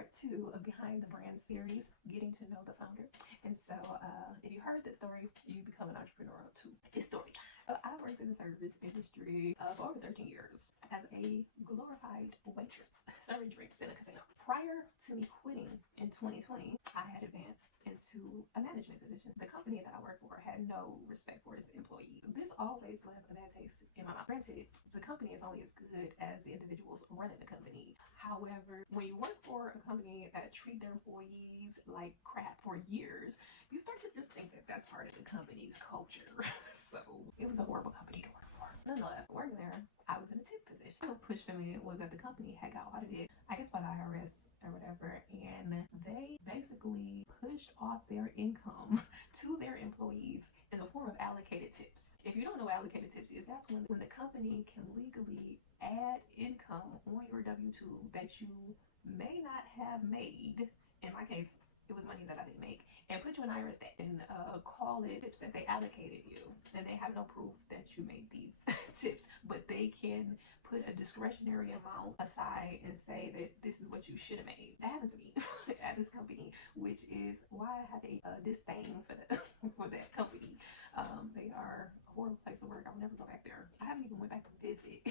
part 2 of Behind the Brand series, getting to know the founder. And so if you heard this story, you become an entrepreneur too. It's story time. I worked in the service industry for over 13 years as a glorified waitress, serving drinks in a casino. Prior to me quitting in 2020, I had advanced into a management position. The company that I worked for had no respect for its employees. This always left a bad taste in my mouth. Granted, the company is only as good as the individuals running the company. However, when you work for a company that treat their employees like crap for years, you start to just think that that's part of the company's culture. So it was a horrible company to work for. Nonetheless, working there, I was in a tip position. What pushed for me was that the company had got audited, I guess by the IRS or whatever, and they basically pushed off their income to their employees in the form of allocated tips. If you don't know what allocated tips is, that's when the company can legally add income on your W-2 that you may not have made. In my case, it was money that I didn't make, and put you in IRS debt and call it tips that they allocated you. And they have no proof that you made these tips, but they can put a discretionary amount aside and say that this is what you should have made. That happened to me at this company, which is why I have a disdain for for that company. They are a horrible place to work. I'll never go back there. I haven't even went back to visit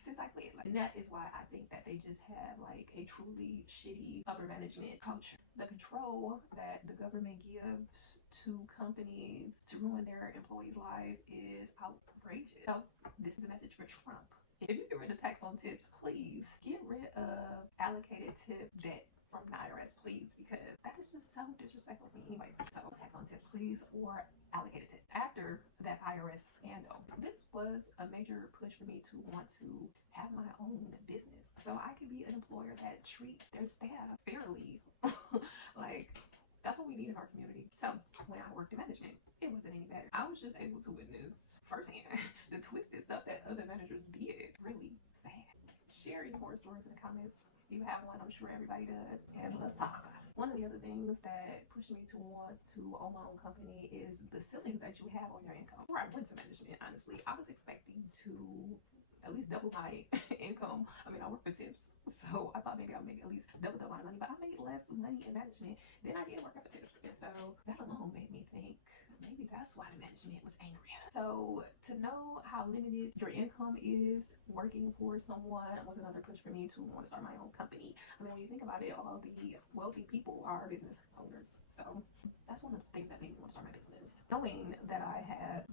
since I quit. And that is why I think that they just have like a truly shitty upper management culture. The control that the government gives to companies to ruin their employees' life is outrageous. So this is a message for Trump. If you get rid of tax on tips, please get rid of allocated tip debt from the IRS, please, because that is just so disrespectful to me anyway. So tax on tips, please, or allocated tips. After that IRS scandal, this was a major push for me to want to have my own business so I could be an employer that treats their staff fairly. Like, that's what we need in our community. So when I worked in management, it wasn't any better. I was just able to witness firsthand the twisted stuff that other managers did. Really sad. Share your horror stories in the comments. If you have one, I'm sure everybody does, and let's talk about it. One of the other things that pushed me to want to own my own company is the ceilings that you have on your income. Before I went to management, honestly, I was expecting to at least double my income. I mean, I work for tips, so I thought maybe I'll make at least double my money, but I made less money in management than I did working for tips. And so that alone made me think maybe that's why the management was angry at us. So to know how limited your income is working for someone was another push for me to want to start my own company. I mean, when you think about it, all the wealthy people are business owners. So that's one of the things that made me want to start my business. Knowing that I had,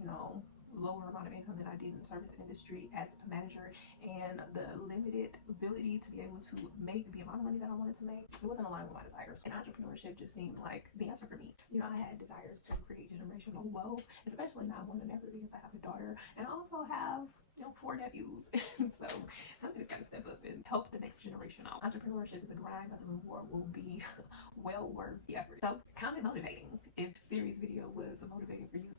lower amount of income than I did in the service industry as a manager, and the limited ability to be able to make the amount of money that I wanted to make, it wasn't aligned with my desires. And entrepreneurship just seemed like the answer for me. I had desires to create generational wealth, especially now more than ever because I have a daughter, and I also have 4 nephews. And so somebody's got to step up and help the next generation out. Entrepreneurship is a grind, but the reward will be well worth the effort. So comment motivating if this series video was motivating for you.